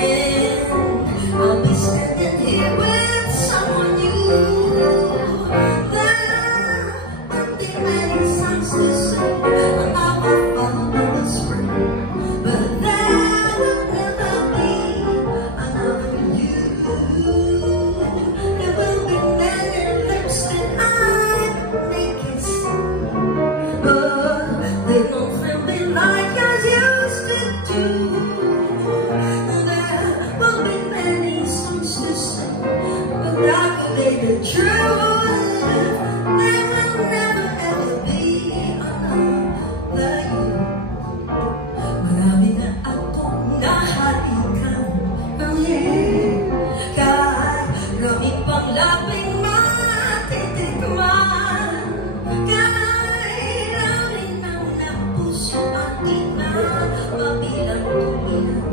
And I'll be standing here with someone new. There will be many songs to sing about my fall in the spring, but there will never be another you. There will be many lips that I may kiss, but they won't feel me like I used to do. There will be many songs to sing, but I could make the truth. There will never ever be another you. Marami na akong nahalikan, karami pang labing matitikman, karami nang napuso at di na mabilang tulinan.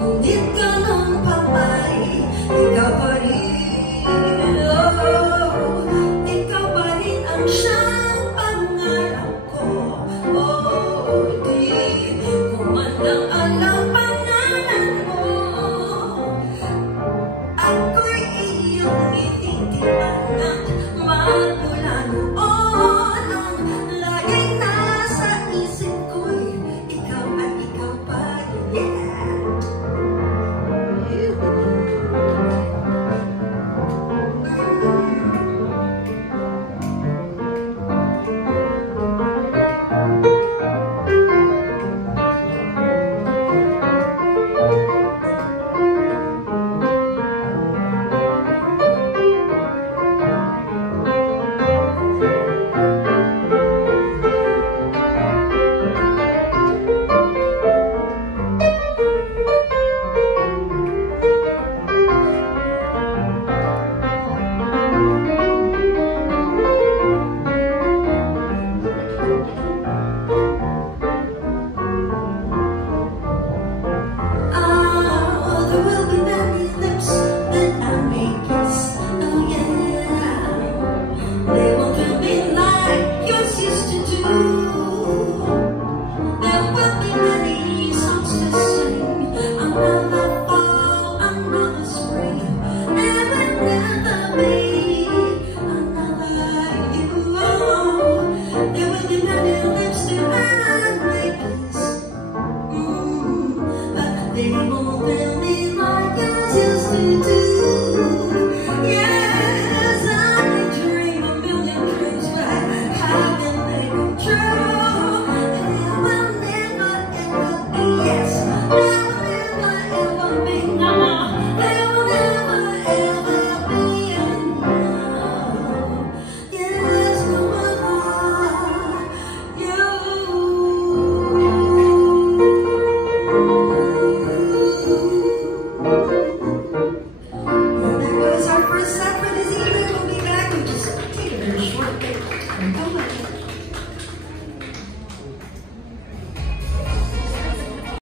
Ngunit ganun pa ba'y ikaw pa rin, ikaw pa rin ang siyang pangarap ko. Di ko man lang alam pangalan mo, ako'y iyong ititipan at magmula noon ang laging nasa isip ko'y ikaw at ikaw pa rin. They won't feel me like I used to do.